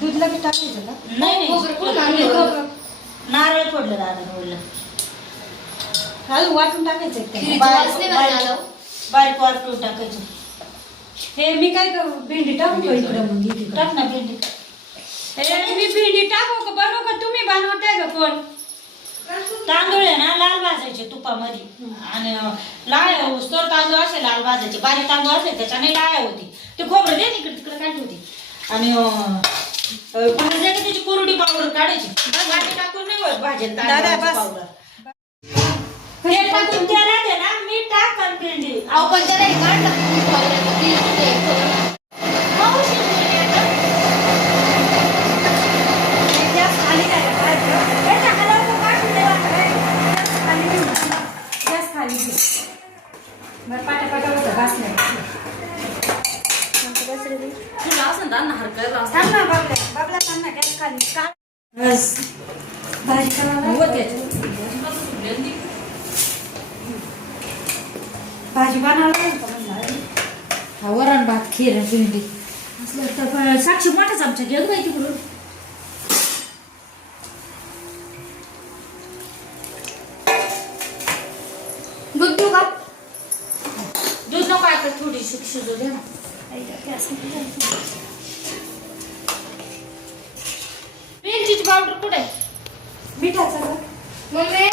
दूधला की टाकायचं का? नाही नारळ फोडलं दादा बोललं वाटून टाकायचं बारीक वाटून टाकायचं. हे मी काय करू भेंडी टाकू का इकडं मग टाक ना भेंडी. मी भेंडी टाकू का बनवू का तुम्ही बनवताय का कोण? तांदूळ आहे ना लाल भाजायचे तुपामध्ये आणि लाळ तर तांदूळ असे लाल भाजायचे बारीक तांदूळ असले त्याच्याने लाळ होती ते खोबरं दे इकडे तिकडे काढली होती आणि त्याची कोरडी पावडर काढायची टाकून नाही होत भाज्यात पावडर तेल टाकून त्याला दे ना मी टाक भेंडी आपण त्याला भाजी बनवला वरण भात खीर भेंडी साक्षी मोठाच आमच्या घेऊ बाई तिकडून दूध देऊ का? दूध नको आता थोडी शिजू दे ना. वेलचीची पावडर कुठे मिठाचा मम्मी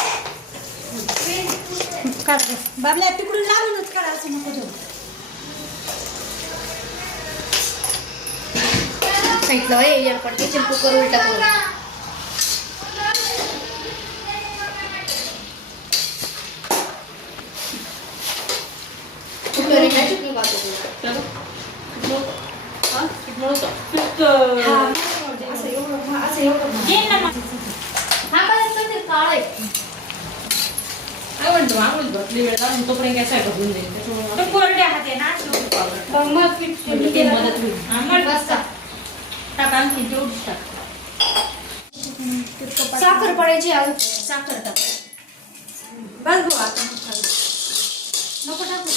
बाबल्या तिकडून लावूनच करायचं नको देऊ सांगितलं एअरपोर्ट किचन कुकर उलटा करून तोपर्यंत काय होऊन जाईल कोरड्या हाते ना टाक आणखी तेवढीच टाक साखर पडायची अजून साखर टाक बस भाऊ आता नको टाकू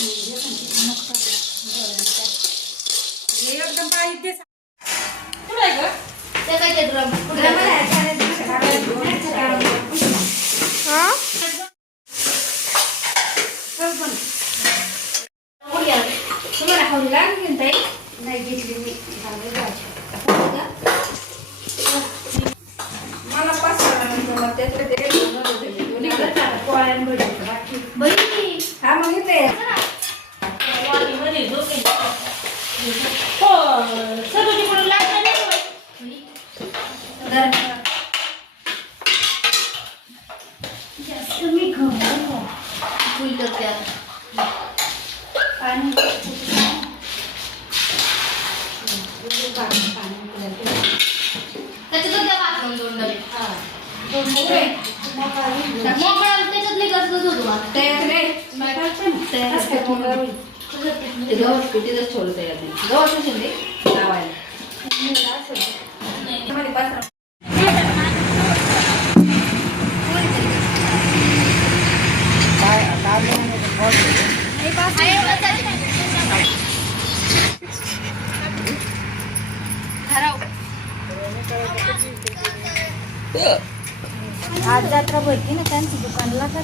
एकदम पाहिजे कुठं आहे ग ते काय ते तुम्हाला हवी लागली नाही घेतली मी मला पाच हा मग येते मी फुल करते पाणी त्याच्यातच त्या वाटून दोन डबे मोकळा त्याच्यातले गरजच होतो गवत कुठेच ठेवलं तयार गवत शिंदे लावायला आज जत्रा भरती ना त्यांची दुकानला का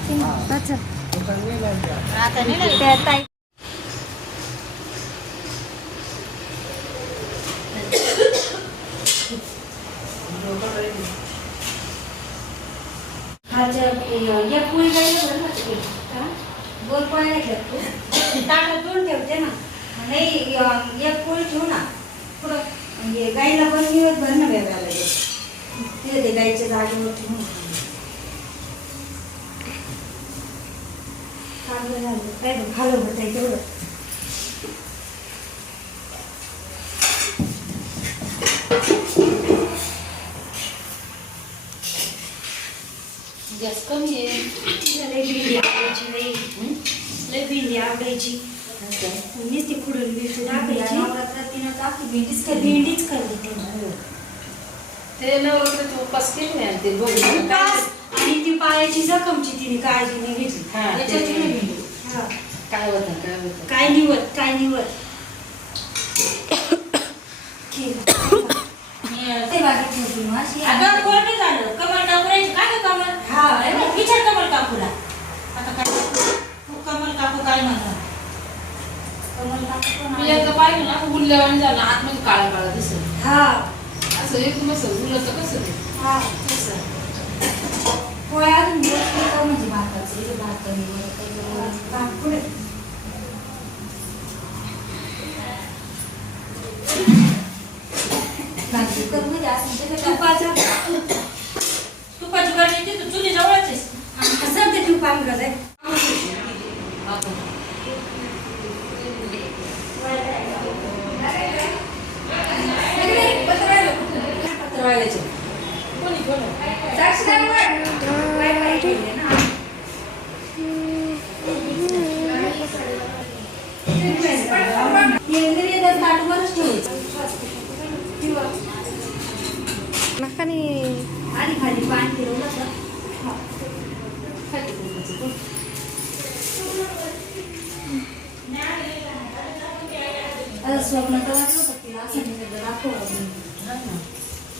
आता नाही या पोळी दोन पोळ्या घेतल्या तू ताटात दोन ठेवते ना नाही एक पोळी ठेवू ना पुढं हे गाईला पण निवड भरणं वेगळा लागेल तिथे ते गाईच्या जागेवरती चांगलं झालं काय खालं होत आहे तेवढं गॅस कमी आहे. लय भेंडी आवडायची लय भेंडी आवडायची नुसती खुडून भेटू टाकायची तिनं टाकी भेंडीच करते ते नवरात्राचे उपास केले नाही ते बघून आणि ती पायाची जखमची तिने काळजीने घेतली त्याच्यात तिने भेंडी काय होतं काय होतं काय निवड अगं कोरडं झालं कमल काकूरायची का ग कमल हा विचार कमल काकूला आता काय कमल काकू काय म्हणतात कमल काकू मी एकदा पाहिलं ना उरल्यावानी झालं आतमध्ये काळा काळा दिसत हा असं एकदम असं उरलं कसं हा तसं पोळ्या अजून म्हणजे भाताचं भात पुढे तुपाची गरज येते चुली जवळच असं ते तूप आम्ही गरज आहे आणि खाली पाणी फिरवलं स्वप्न तर वाटलं तिला असं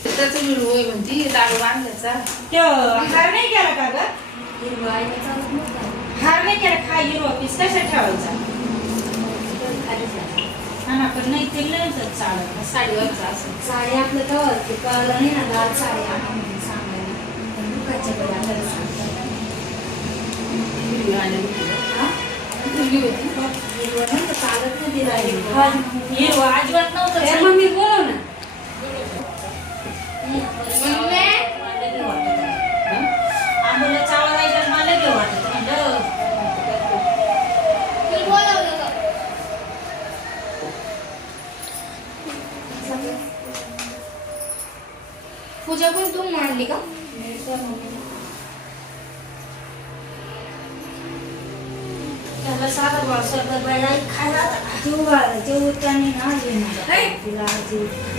त्याचं मिळू होय म्हणती दारू बांधायचा हार नाही केला का ग हार नाही केला खा हिरवा पीस कशा ठेवायचा हा ना पण नाही ते लयच चालत साडीवरचा असं साडी आपलं कवर ते कळलं नाही ना लाल साडी म्हणून सांगायला पण दुखाच्याकडे आपल्याला सांगतात हिरवा नव्हतं चालत नाही तिला हिरवा अजिबात नव्हतं मम्मी बोलव ना आंबोला चावला जायचं मला घेऊ वाटत पूजा पण तू मांडली का त्याला साखर भाव सरकार बायला खायला जेव त्याने ना तिला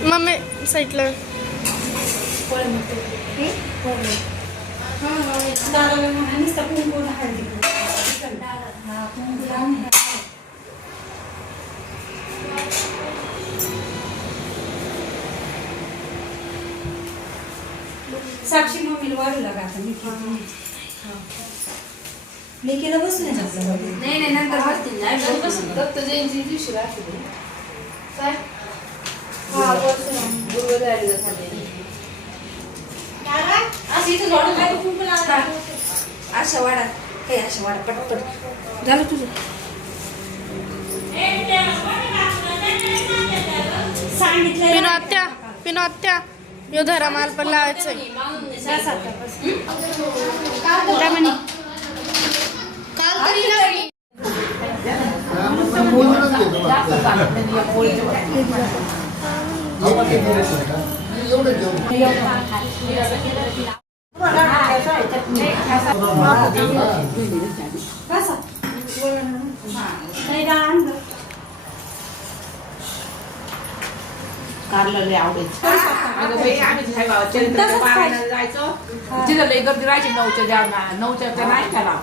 मम्मी साईडला दादा नुसता कुंकून हळदी साक्षी मम्मीला वाढू लागा आता मी केलं बसून नाही नंतर बसतील दत्त जयंती दिवशी राहते काय असं इथं जोडून कुंकू लावला अशा वाडा काही अशा वाडा पटपट झालं तुझं सांगितलं पिनोत्या यो धरा माल पण लावायचं काल तरी लावली कारला लय आवडायचं अगं बाई आम्ही जायचो तिथं लय गर्दी राहायची 9च्या जेवणा 9च्या नाही त्याला